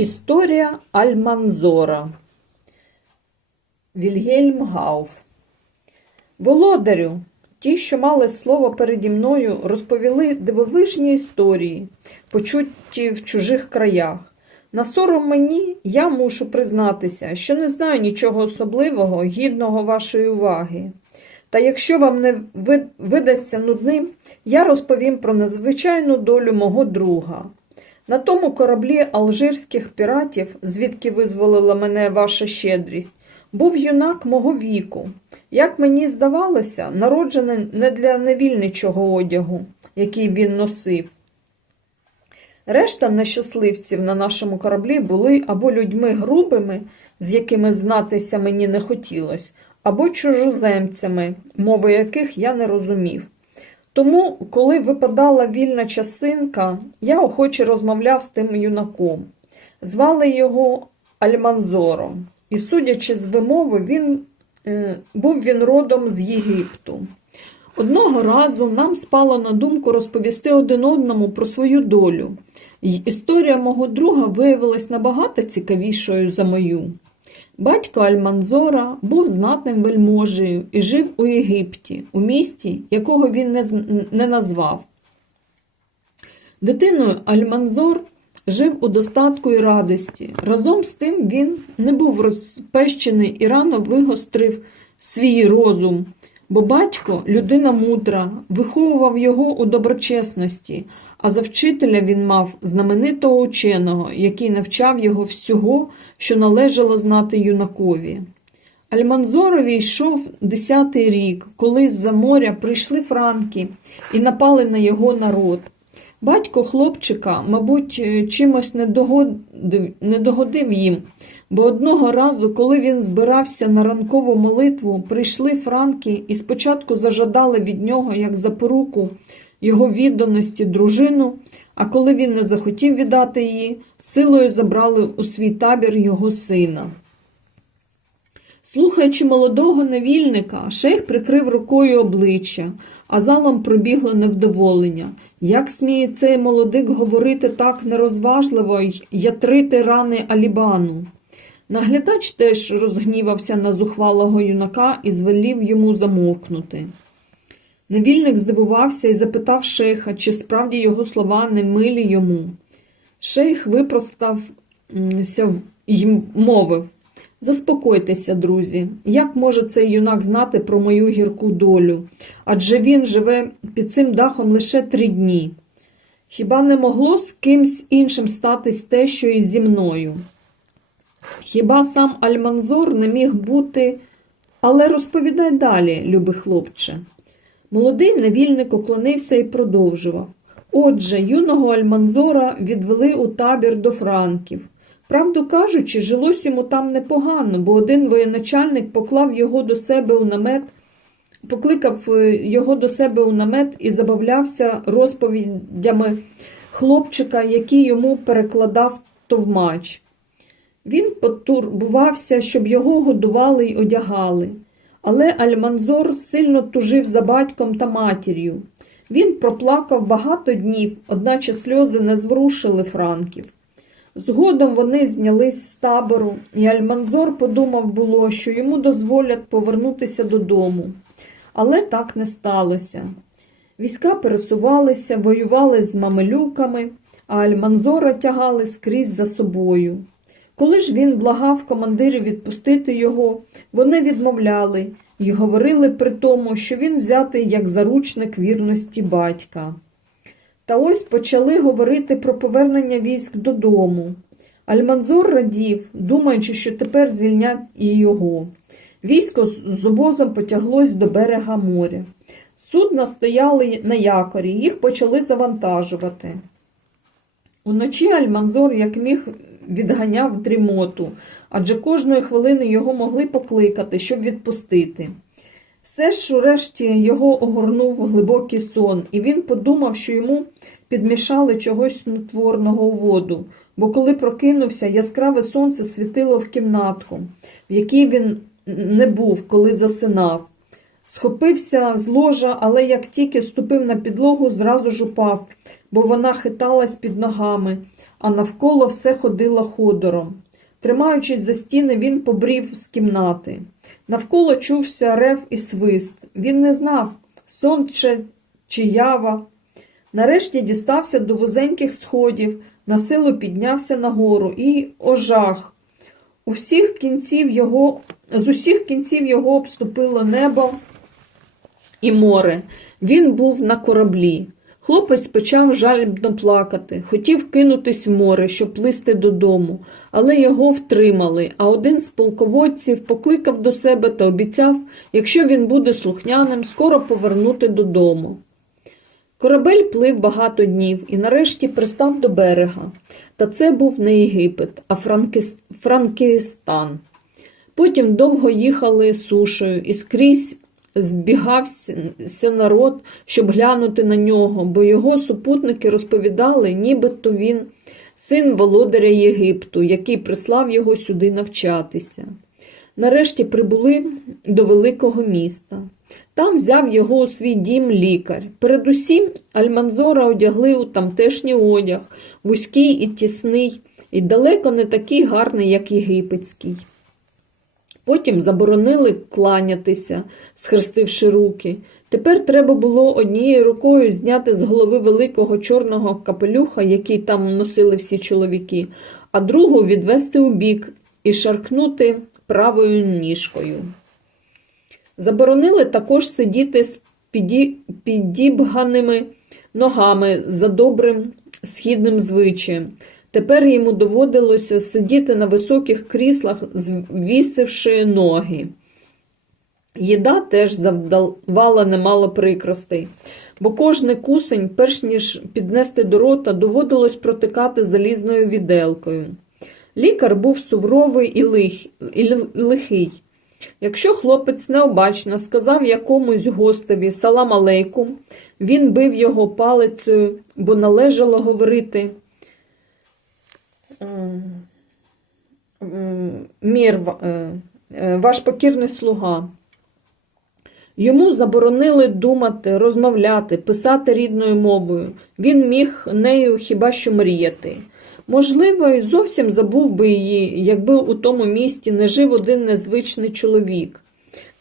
Історія Альманзора Вільгельм Гауф Володарю, ті, що мали слово переді мною, розповіли дивовижні історії, почуті в чужих краях. На сором мені я мушу признатися, що не знаю нічого особливого, гідного вашої уваги. Та якщо вам не видасться нудним, я розповім про незвичайну долю мого друга. На тому кораблі алжирських піратів, звідки визволила мене ваша щедрість, був юнак мого віку. Як мені здавалося, народжений не для невільничого одягу, який він носив. Решта нещасливців на нашому кораблі були або людьми грубими, з якими знатися мені не хотілось, або чужоземцями, мови яких я не розумів. Тому, коли випадала вільна часинка, я охоче розмовляв з тим юнаком. Звали його Альманзором, і, судячи з вимови, він, е, був він родом з Єгипту. Одного разу нам спало на думку розповісти один одному про свою долю. І історія мого друга виявилась набагато цікавішою за мою. Батько Альманзора був знатним вельможею і жив у Єгипті, у місті, якого він не, не назвав. Дитиною Альманзор жив у достатку і радості. Разом з тим він не був розпещений і рано вигострив свій розум, бо батько, людина мудра, виховував його у доброчесності, а за вчителя він мав знаменитого ученого, який навчав його всього, що належало знати юнакові. Альманзорові йшов десятий рік, коли з-за моря прийшли франки і напали на його народ. Батько хлопчика, мабуть, чимось не догодив їм, бо одного разу, коли він збирався на ранкову молитву, прийшли франки і спочатку зажадали від нього, як запоруку, його відданості дружину, а коли він не захотів віддати її, силою забрали у свій табір його сина. Слухаючи молодого невільника, шейх прикрив рукою обличчя, а залом пробігло невдоволення. Як сміє цей молодик говорити так нерозважливо й ятрити рани Алібану? Наглядач теж розгнівався на зухвалого юнака і звелів йому замовкнути. Невільник здивувався і запитав шейха, чи справді його слова не милі йому. Шейх випростався й мовив. Заспокойтеся, друзі, як може цей юнак знати про мою гірку долю? Адже він живе під цим дахом лише три дні. Хіба не могло з кимсь іншим статись те, що і зі мною? Хіба сам Альманзор не міг бути. Але розповідай далі, любий хлопче. Молодий невільник уклонився і продовжував. Отже, юного Альманзора відвели у табір до франків. Правду кажучи, жилось йому там непогано, бо один воєначальник поклав його до себе у намет, покликав е, його до себе у намет і забавлявся розповідями хлопчика, який йому перекладав товмач. Він потурбувався, щоб його годували й одягали. Але Альманзор сильно тужив за батьком та матір'ю. Він проплакав багато днів, одначе сльози не зворушили франків. Згодом вони знялись з табору, і Альманзор подумав було, що йому дозволять повернутися додому. Але так не сталося. Війська пересувалися, воювали з мамелюками, а Альманзора тягали скрізь за собою. Коли ж він благав командирів відпустити його, вони відмовляли і говорили при тому, що він взятий як заручник вірності батька. Та ось почали говорити про повернення військ додому. Альманзор радів, думаючи, що тепер звільнять і його. Військо з обозом потяглось до берега моря. Судна стояли на якорі, їх почали завантажувати. Уночі Альманзор, як міг, відганяв дрімоту, адже кожної хвилини його могли покликати, щоб відпустити. Все ж урешті його огорнув глибокий сон, і він подумав, що йому підмішали чогось снотворного у воду, бо коли прокинувся, яскраве сонце світило в кімнатку, в якій він не був, коли засинав. Схопився з ложа, але як тільки ступив на підлогу, зразу ж упав, бо вона хиталась під ногами, а навколо все ходило ходором. Тримаючись за стіни, він побрів з кімнати. Навколо чувся рев і свист. Він не знав, сон чи, чи ява. Нарешті дістався до вузеньких сходів, на силу піднявся нагору і ожах. У всіх кінців його, з усіх кінців його обступило небо і море. Він був на кораблі. Хлопець почав жалібно плакати, хотів кинутись в море, щоб плисти додому, але його втримали, а один з полководців покликав до себе та обіцяв, якщо він буде слухняним, скоро повернути додому. Корабель плив багато днів і нарешті пристав до берега. Та це був не Єгипет, а Франкис... Франкистан. Потім довго їхали сушею і скрізь збігався народ, щоб глянути на нього, бо його супутники розповідали, нібито він син володаря Єгипту, який прислав його сюди навчатися. Нарешті прибули до великого міста. Там взяв його у свій дім лікар. Передусім Альманзора одягли у тамтешній одяг, вузький і тісний, і далеко не такий гарний, як єгипетський. Потім заборонили кланятися, схрестивши руки. Тепер треба було однією рукою зняти з голови великого чорного капелюха, який там носили всі чоловіки, а другу відвести у бік і шаркнути правою ніжкою. Заборонили також сидіти з піді... підібганими ногами за добрим східним звичаєм. Тепер йому доводилося сидіти на високих кріслах, звісивши ноги. Їда теж завдавала немало прикростей, бо кожний кусень, перш ніж піднести до рота, доводилось протикати залізною віделкою. Лікар був суворовий і, лих... і лихий. Якщо хлопець необачно сказав якомусь гостеві салам алейкум, він бив його палицею, бо належало говорити мір, ваш покірний слуга. Йому заборонили думати, розмовляти, писати рідною мовою. Він міг нею хіба що мріяти. Можливо, і зовсім забув би її, якби у тому місті не жив один незвичний чоловік.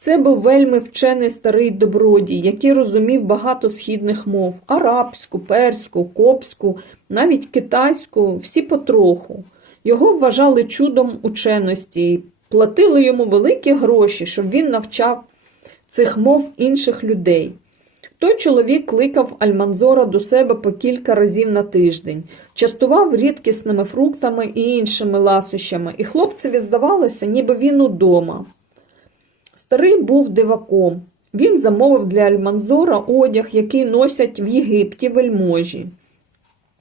Це був вельми вчений старий добродій, який розумів багато східних мов арабську, перську, копську, навіть китайську, всі потроху. Його вважали чудом ученості і платили йому великі гроші, щоб він навчав цих мов інших людей. Той чоловік кликав Альманзора до себе по кілька разів на тиждень, частував рідкісними фруктами і іншими ласощами, і хлопцеві здавалося, ніби він удома. Старий був диваком. Він замовив для Альманзора одяг, який носять в Єгипті вельможі.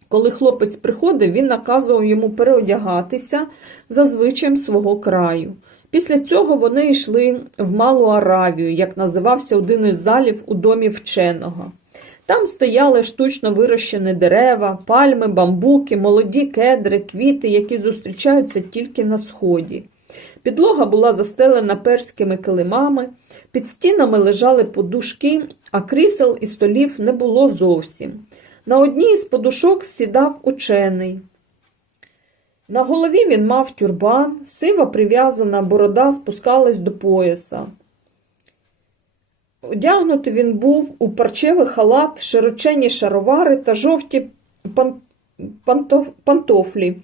Коли хлопець приходив, він наказував йому переодягатися за звичаєм свого краю. Після цього вони йшли в Малу Аравію, як називався один із залів у домі вченого. Там стояли штучно вирощені дерева, пальми, бамбуки, молоді кедри, квіти, які зустрічаються тільки на сході. Підлога була застелена перськими килимами, під стінами лежали подушки, а крісел і столів не було зовсім. На одній з подушок сідав учений. На голові він мав тюрбан, сива прив'язана борода спускалась до пояса. Одягнутий він був у парчевий халат, широченні шаровари та жовті пантофлі,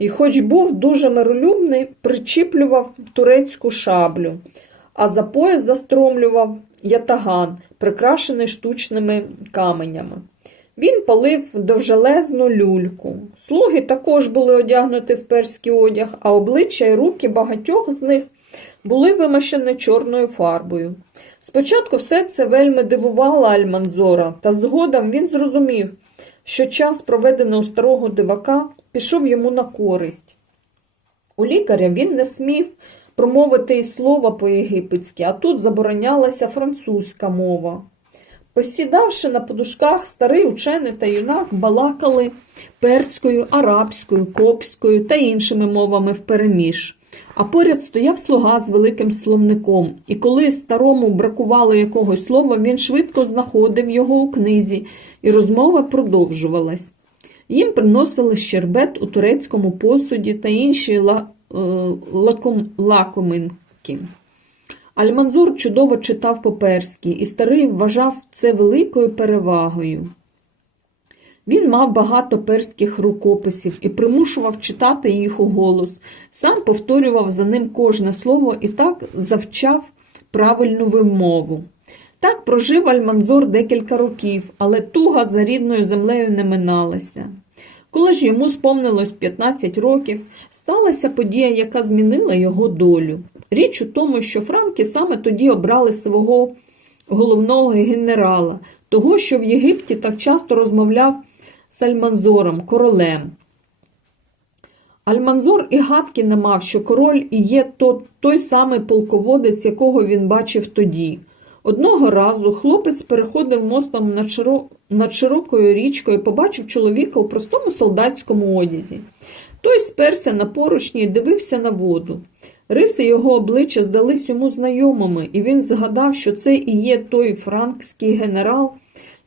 і, хоч був дуже миролюбний, причіплював турецьку шаблю, а за пояс застромлював ятаган, прикрашений штучними каменями. Він палив довжелезну люльку. Слуги також були одягнуті в перський одяг, а обличчя й руки багатьох з них були вимащені чорною фарбою. Спочатку все це вельми дивувало Альманзора, та згодом він зрозумів, що час, проведений у старого дивака, пішов йому на користь. У лікаря він не смів промовити й слова по-єгипетськи, а тут заборонялася французька мова. Посідавши на подушках, старий учений та юнак балакали перською, арабською, копською та іншими мовами впереміж. А поряд стояв слуга з великим словником, і коли старому бракувало якогось слова, він швидко знаходив його у книзі, і розмова продовжувалась. Їм приносили щербет у турецькому посуді та інші е, лаком, лакоминки. Альманзур чудово читав по-перськи, і старий вважав це великою перевагою. Він мав багато перських рукописів і примушував читати їх у голос, сам повторював за ним кожне слово і так завчав правильну вимову. Так прожив Альманзор декілька років, але туга за рідною землею не миналася. Коли ж йому сповнилось 15 років, сталася подія, яка змінила його долю. Річ у тому, що франки саме тоді обрали свого головного генерала, того, що в Єгипті так часто розмовляв з Альманзором, королем. Альманзор і гадки не мав, що король і є то, той самий полководець, якого він бачив тоді. Одного разу хлопець переходив мостом над, широ... над широкою річкою і побачив чоловіка у простому солдатському одязі. Той сперся на поручні і дивився на воду. Риси його обличчя здались йому знайомими, і він згадав, що це і є той франкський генерал,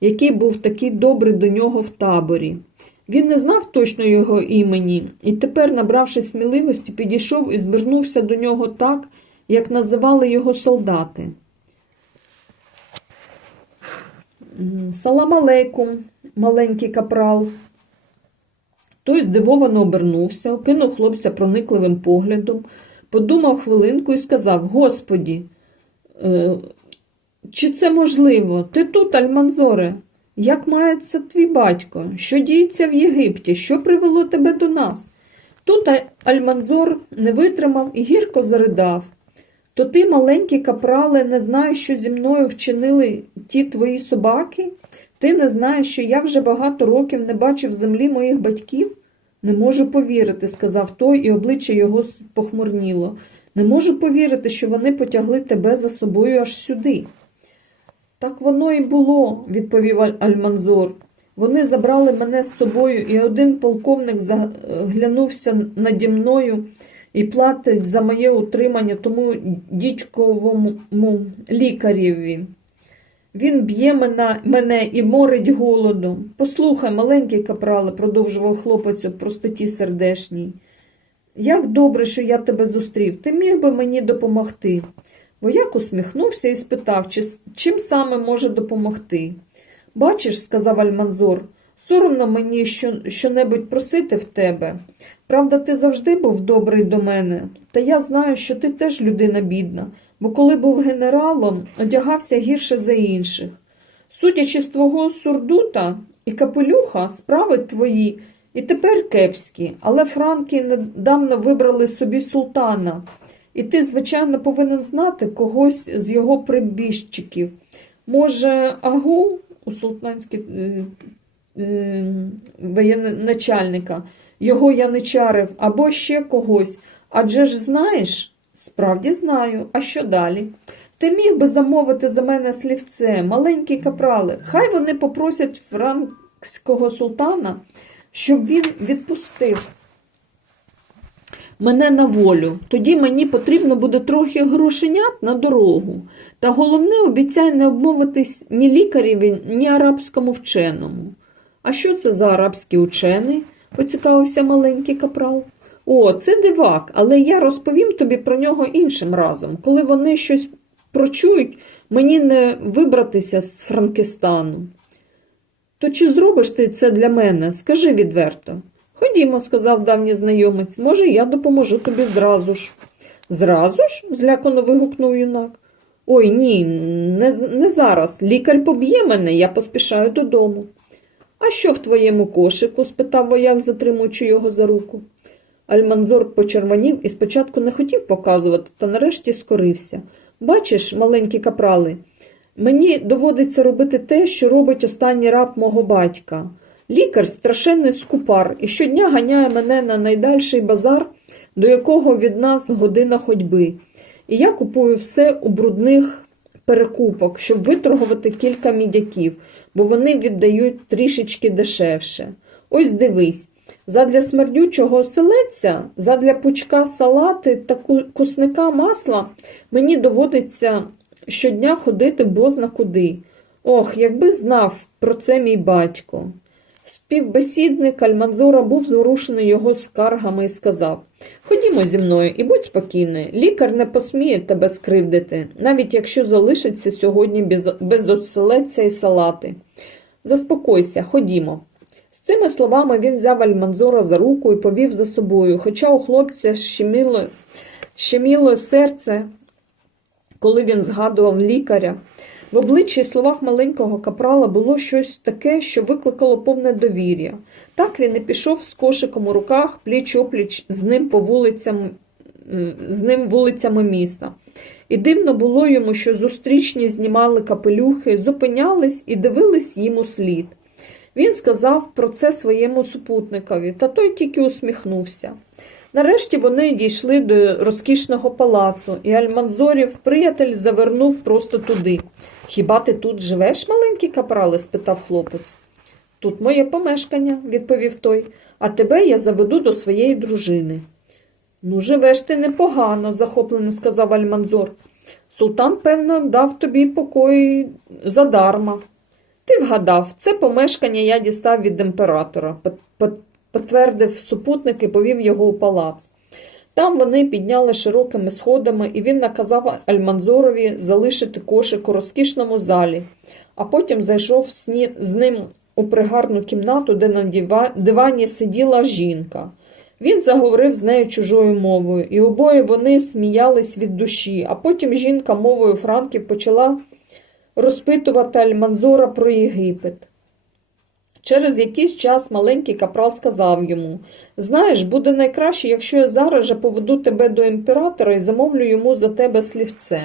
який був такий добрий до нього в таборі. Він не знав точно його імені, і тепер, набравши сміливості, підійшов і звернувся до нього так, як називали його солдати. Салам алейкум, маленький капрал. Той здивовано обернувся, окинув хлопця проникливим поглядом, подумав хвилинку і сказав: Господі, е, чи це можливо? Ти тут, Альманзоре? Як мається твій батько? Що діється в Єгипті? Що привело тебе до нас? Тут Альманзор не витримав і гірко заридав. То ти, маленький капрале, не знаєш, що зі мною вчинили ті твої собаки? Ти не знаєш, що я вже багато років не бачив землі моїх батьків? Не можу повірити, сказав той, і обличчя його похмурніло. Не можу повірити, що вони потягли тебе за собою аж сюди. Так воно і було, відповів Аль- Альманзор. Вони забрали мене з собою, і один полковник заглянувся наді мною і платить за моє утримання тому дідьковому лікарєві. Він б'є мене, мене і морить голодом. Послухай, маленький капрале, продовжував хлопець у простоті сердешній. Як добре, що я тебе зустрів, ти міг би мені допомогти. Вояк усміхнувся і спитав, чи, чим саме може допомогти. Бачиш, сказав Альманзор, соромно мені що, що-небудь просити в тебе. Правда, ти завжди був добрий до мене, та я знаю, що ти теж людина бідна, бо коли був генералом, одягався гірше за інших. Судячи з твого сурдута і капелюха, справи твої і тепер кепські, але франки недавно вибрали собі султана. І ти, звичайно, повинен знати когось з його прибіжчиків. Може, Агу у султанській е, е, воєначальника, його яничарив, або ще когось. Адже ж знаєш? Справді знаю. А що далі? Ти міг би замовити за мене слівце, маленькі капрали. Хай вони попросять франкського султана, щоб він відпустив мене на волю. Тоді мені потрібно буде трохи грошенят на дорогу. Та головне, обіцяй не обмовитись ні лікареві, ні арабському вченому. А що це за арабський учений? поцікавився маленький капрал. О, це дивак, але я розповім тобі про нього іншим разом. Коли вони щось прочують, мені не вибратися з Франкистану. То чи зробиш ти це для мене? Скажи відверто. Ходімо, сказав давній знайомець, може, я допоможу тобі зразу ж. Зразу ж? злякано вигукнув юнак. Ой ні, не, не зараз. Лікар поб'є мене, я поспішаю додому. А що в твоєму кошику? спитав вояк, затримуючи його за руку. Альманзор почервонів і спочатку не хотів показувати, та нарешті скорився. Бачиш, маленькі капрали, мені доводиться робити те, що робить останній раб мого батька. Лікар страшенний скупар і щодня ганяє мене на найдальший базар, до якого від нас година ходьби. І я купую все у брудних перекупок, щоб виторгувати кілька мідяків, бо вони віддають трішечки дешевше. Ось дивись. Задля смердючого оселедця, задля пучка салати та кусника масла мені доводиться щодня ходити бозна куди. Ох, якби знав про це мій батько. Співбесідник Альманзора був зворушений його скаргами і сказав Ходімо зі мною і будь спокійний, лікар не посміє тебе скривдити, навіть якщо залишиться сьогодні без, оселедця і салати. Заспокойся, ходімо. Цими словами він взяв Альманзора за руку і повів за собою, хоча у хлопця щеміло, щеміло серце, коли він згадував лікаря. В обличчі і словах маленького капрала було щось таке, що викликало повне довір'я. Так він і пішов з кошиком у руках, пліч опліч з ним по вулицям, з ним вулицями міста. І дивно було йому, що зустрічні знімали капелюхи, зупинялись і дивились їм у слід. Він сказав про це своєму супутникові, та той тільки усміхнувся. Нарешті вони дійшли до розкішного палацу, і Альманзорів приятель завернув просто туди. Хіба ти тут живеш, маленький капрале? спитав хлопець. Тут моє помешкання, відповів той, а тебе я заведу до своєї дружини. Ну, живеш ти непогано, захоплено сказав Альманзор. Султан, певно, дав тобі покої задарма. Ти вгадав, це помешкання я дістав від імператора, потвердив супутник і повів його у палац. Там вони підняли широкими сходами, і він наказав Альманзорові залишити кошик у розкішному залі, а потім зайшов з ним у пригарну кімнату, де на дивані сиділа жінка. Він заговорив з нею чужою мовою, і обоє вони сміялись від душі, а потім жінка мовою франків почала розпитувати Альманзора про Єгипет. Через якийсь час маленький капрал сказав йому Знаєш, буде найкраще, якщо я зараз же поведу тебе до імператора і замовлю йому за тебе слівце.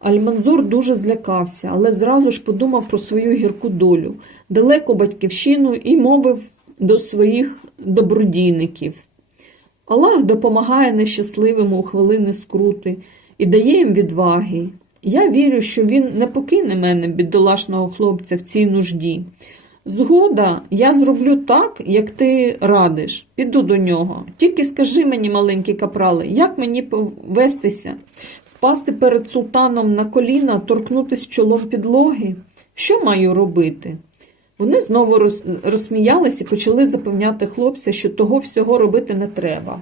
Альманзур дуже злякався, але зразу ж подумав про свою гірку долю, далеку батьківщину і мовив до своїх добродійників. Аллах допомагає нещасливим у хвилини скрути і дає їм відваги. Я вірю, що він не покине мене, бідолашного хлопця, в цій нужді. Згода, я зроблю так, як ти радиш. Піду до нього. Тільки скажи мені, маленький капрале, як мені повестися? Впасти перед султаном на коліна, торкнутись чолом підлоги? Що маю робити? Вони знову роз... розсміялись і почали запевняти хлопця, що того всього робити не треба.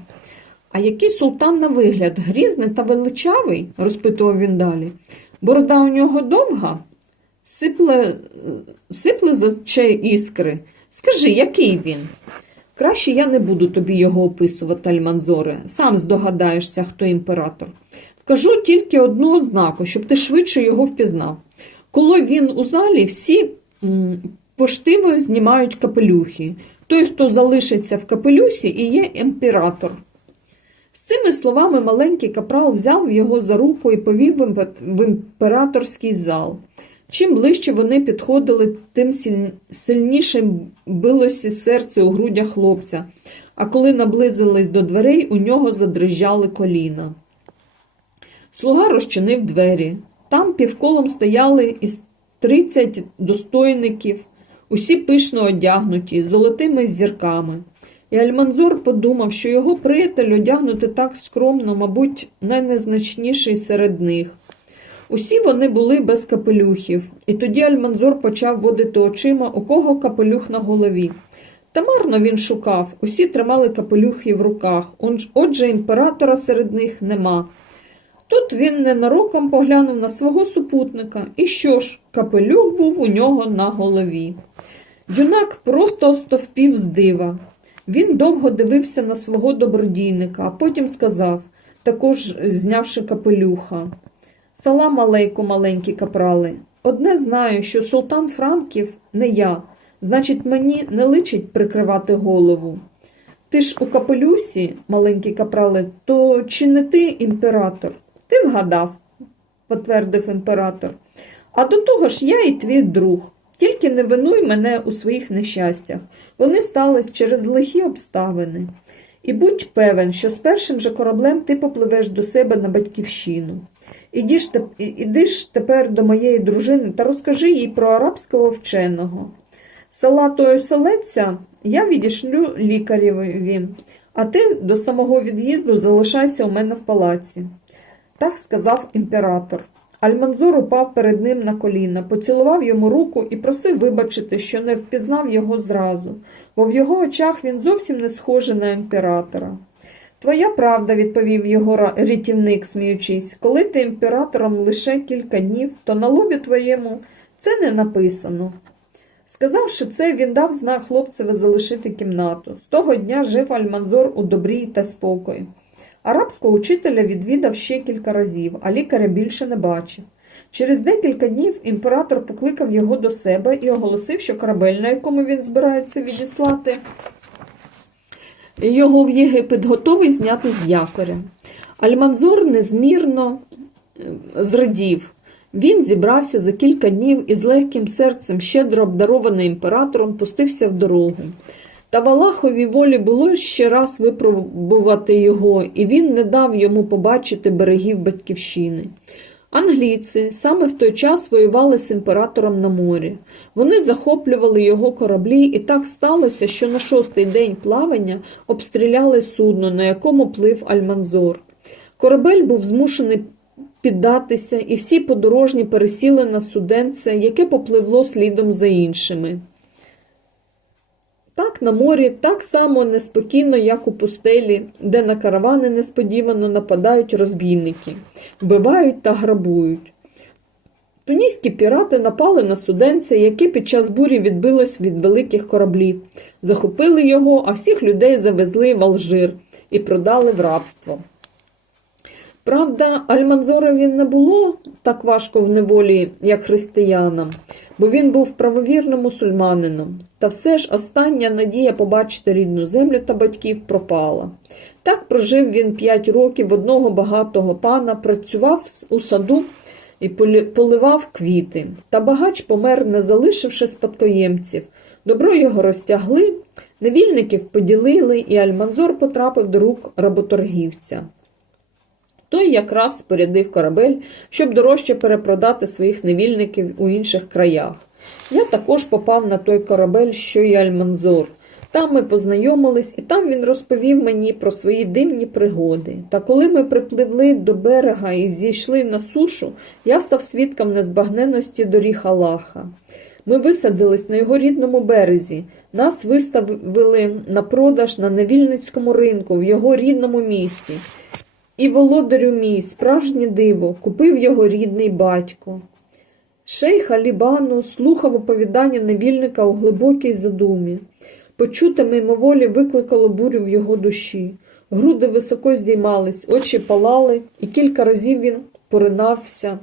А який султан на вигляд, грізний та величавий? розпитував він далі. Борода у нього довга? Сипле, сипле з очей іскри. Скажи, який він? Краще я не буду тобі його описувати, Альманзоре. Сам здогадаєшся, хто імператор. Вкажу тільки одну ознаку, щоб ти швидше його впізнав. Коли він у залі, всі поштиво знімають капелюхи. Той, хто залишиться в капелюсі, і є імператор. Цими словами маленький капрал взяв його за руку і повів в імператорський зал. Чим ближче вони підходили, тим сильніше билося серце у грудях хлопця, а коли наблизились до дверей, у нього задрижали коліна. Слуга розчинив двері. Там півколом стояли із тридцять достойників, усі пишно одягнуті, золотими зірками. І Альманзор подумав, що його приятель одягнути так скромно, мабуть, найнезначніший серед них. Усі вони були без капелюхів, і тоді Альманзор почав водити очима, у кого капелюх на голові. Та марно він шукав, усі тримали капелюхи в руках, отже імператора серед них нема. Тут він ненароком поглянув на свого супутника, і що ж, капелюх був у нього на голові. Юнак просто остовпів з дива. Він довго дивився на свого добродійника, а потім сказав, також знявши капелюха. Салам алейку, маленькі капрали. Одне знаю, що султан Франків не я, значить, мені не личить прикривати голову. Ти ж у капелюсі, маленький капрале, то чи не ти імператор? Ти вгадав, потвердив імператор. А до того ж я і твій друг. Тільки не винуй мене у своїх нещастях. Вони стались через лихі обставини. І будь певен, що з першим же кораблем ти попливеш до себе на батьківщину. Іди ж, тепер до моєї дружини та розкажи їй про арабського вченого. Салатою селеця я відішлю лікареві, а ти до самого від'їзду залишайся у мене в палаці. Так сказав імператор. Альманзор упав перед ним на коліна, поцілував йому руку і просив вибачити, що не впізнав його зразу, бо в його очах він зовсім не схожий на імператора. Твоя правда, відповів його рятівник, сміючись, коли ти імператором лише кілька днів, то на лобі твоєму це не написано. Сказавши це, він дав знак хлопцеві залишити кімнату. З того дня жив Альманзор у добрі та спокої. Арабського учителя відвідав ще кілька разів, а лікаря більше не бачив. Через декілька днів імператор покликав його до себе і оголосив, що корабель, на якому він збирається відіслати його в Єгипет, готовий зняти з якоря. Альманзор незмірно е, зрадів. Він зібрався за кілька днів і з легким серцем, щедро обдарований імператором, пустився в дорогу. Та в Аллаховій волі було ще раз випробувати його, і він не дав йому побачити берегів батьківщини. Англійці саме в той час воювали з імператором на морі. Вони захоплювали його кораблі, і так сталося, що на шостий день плавання обстріляли судно, на якому плив Альманзор. Корабель був змушений піддатися, і всі подорожні пересіли на суденце, яке попливло слідом за іншими. Так на морі так само неспокійно, як у пустелі, де на каравани несподівано нападають розбійники, вбивають та грабують. Туніські пірати напали на суденце, яке під час бурі відбилось від великих кораблів, захопили його, а всіх людей завезли в Алжир і продали в рабство. Правда, Альманзорові не було так важко в неволі, як християнам, бо він був правовірним мусульманином. Та все ж остання надія побачити рідну землю та батьків пропала. Так прожив він п'ять років одного багатого пана, працював у саду і поливав квіти. Та багач помер, не залишивши спадкоємців. Добро його розтягли, невільників поділили, і Альманзор потрапив до рук работоргівця. Той якраз спорядив корабель, щоб дорожче перепродати своїх невільників у інших краях. Я також попав на той корабель, що й Альманзор. Там ми познайомились, і там він розповів мені про свої дивні пригоди. Та коли ми припливли до берега і зійшли на сушу, я став свідком незбагненності доріг Аллаха. Ми висадились на його рідному березі. Нас виставили на продаж на невільницькому ринку в його рідному місті. І володарю мій, справжнє диво, купив його рідний батько. Шейх Алібану слухав оповідання невільника у глибокій задумі. Почуте мимоволі викликало бурю в його душі. Груди високо здіймались, очі палали, і кілька разів він поринався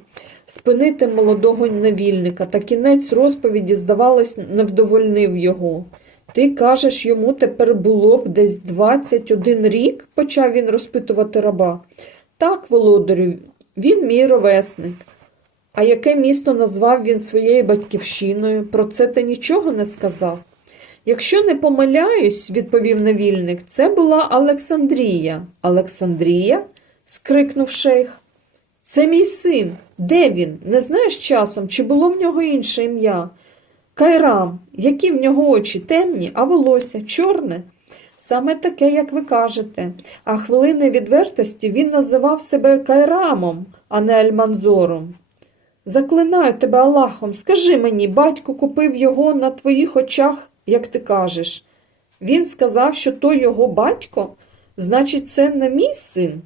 спинити молодого невільника, та кінець розповіді, здавалось, не вдовольнив його. Ти кажеш, йому тепер було б десь 21 рік, почав він розпитувати раба. Так, володарю, він мій ровесник. А яке місто назвав він своєю батьківщиною? Про це ти нічого не сказав? Якщо не помиляюсь, відповів невільник, це була Олександрія. Олександрія? скрикнув шейх. Це мій син. Де він? Не знаєш часом, чи було в нього інше ім'я? Кайрам, які в нього очі темні, а волосся чорне. Саме таке, як ви кажете. А хвилини відвертості він називав себе Кайрамом, а не Альманзором. Заклинаю тебе Аллахом, скажи мені, батько купив його на твоїх очах, як ти кажеш. Він сказав, що то його батько, значить, це не мій син.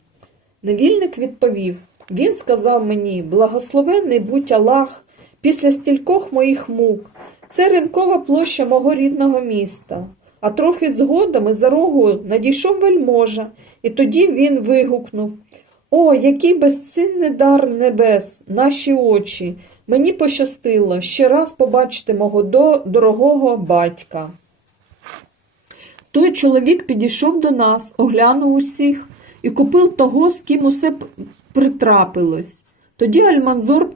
Невільник відповів. Він сказав мені, благословенний будь Аллах, після стількох моїх мук. Це ринкова площа мого рідного міста. А трохи згодом за рогу надійшов вельможа, і тоді він вигукнув О, який безцінний дар небес, наші очі! Мені пощастило ще раз побачити мого до- дорогого батька. Той чоловік підійшов до нас, оглянув усіх і купив того, з ким усе притрапилось. Тоді Альманзор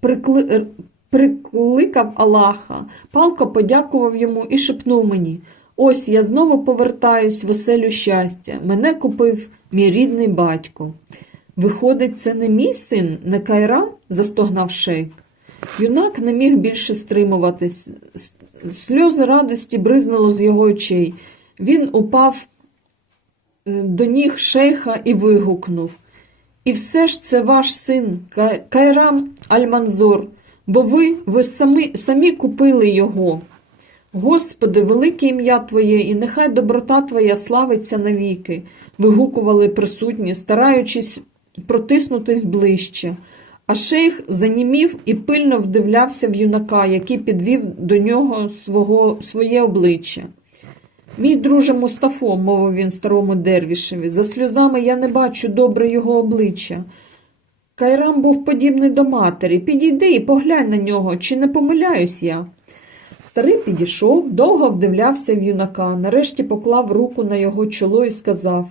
прикли... прикликав Аллаха, палко подякував йому і шепнув мені: Ось я знову повертаюсь в оселю щастя. Мене купив мій рідний батько. Виходить, це не мій син, не Кайрам? застогнав шейк. Юнак не міг більше стримуватись. Сльози радості бризнуло з його очей. Він упав е, до ніг шейха і вигукнув. І все ж це ваш син Кайрам Альманзор, бо ви, ви самі, самі купили його. Господи, велике ім'я Твоє, і нехай доброта Твоя славиться навіки, вигукували присутні, стараючись протиснутись ближче. А шейх занімів і пильно вдивлявся в юнака, який підвів до нього свого, своє обличчя. Мій друже Мустафо, мовив він старому дервішеві, за сльозами я не бачу добре його обличчя. Кайрам був подібний до матері. Підійди і поглянь на нього, чи не помиляюсь я. Старий підійшов, довго вдивлявся в юнака, нарешті поклав руку на його чоло і сказав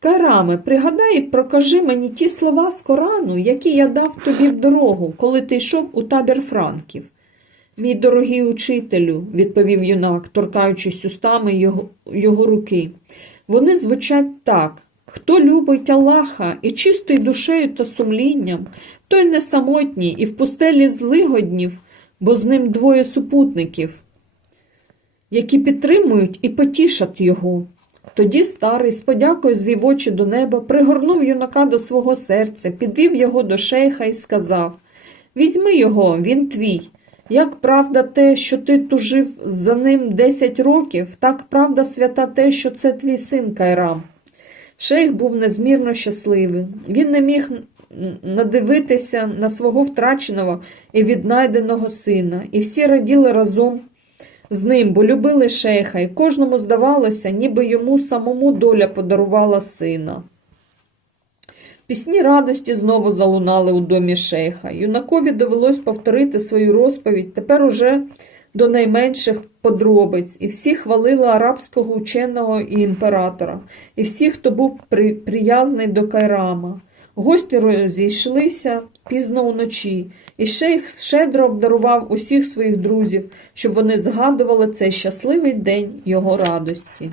Кайраме, пригадай і прокажи мені ті слова з Корану, які я дав тобі в дорогу, коли ти йшов у табір франків. Мій дорогий учителю, відповів юнак, торкаючись устами його, його руки. Вони звучать так. Хто любить Аллаха і чистий душею та сумлінням, той не самотній і в пустелі злигоднів, бо з ним двоє супутників, які підтримують і потішать його. Тоді старий з подякою звів очі до неба, пригорнув юнака до свого серця, підвів його до шейха і сказав Візьми його, він твій. Як правда те, що ти тужив за ним десять років, так правда свята те, що це твій син Кайрам. Шейх був незмірно щасливий. Він не міг надивитися на свого втраченого і віднайденого сина, і всі раділи разом з ним, бо любили шейха, і кожному здавалося, ніби йому самому доля подарувала сина. Пісні радості знову залунали у домі шейха. Юнакові довелось повторити свою розповідь тепер уже до найменших подробиць, і всі хвалили арабського ученого і імператора, і всі, хто був при... приязний до Кайрама. Гості розійшлися пізно уночі, і шейх щедро обдарував усіх своїх друзів, щоб вони згадували цей щасливий день його радості.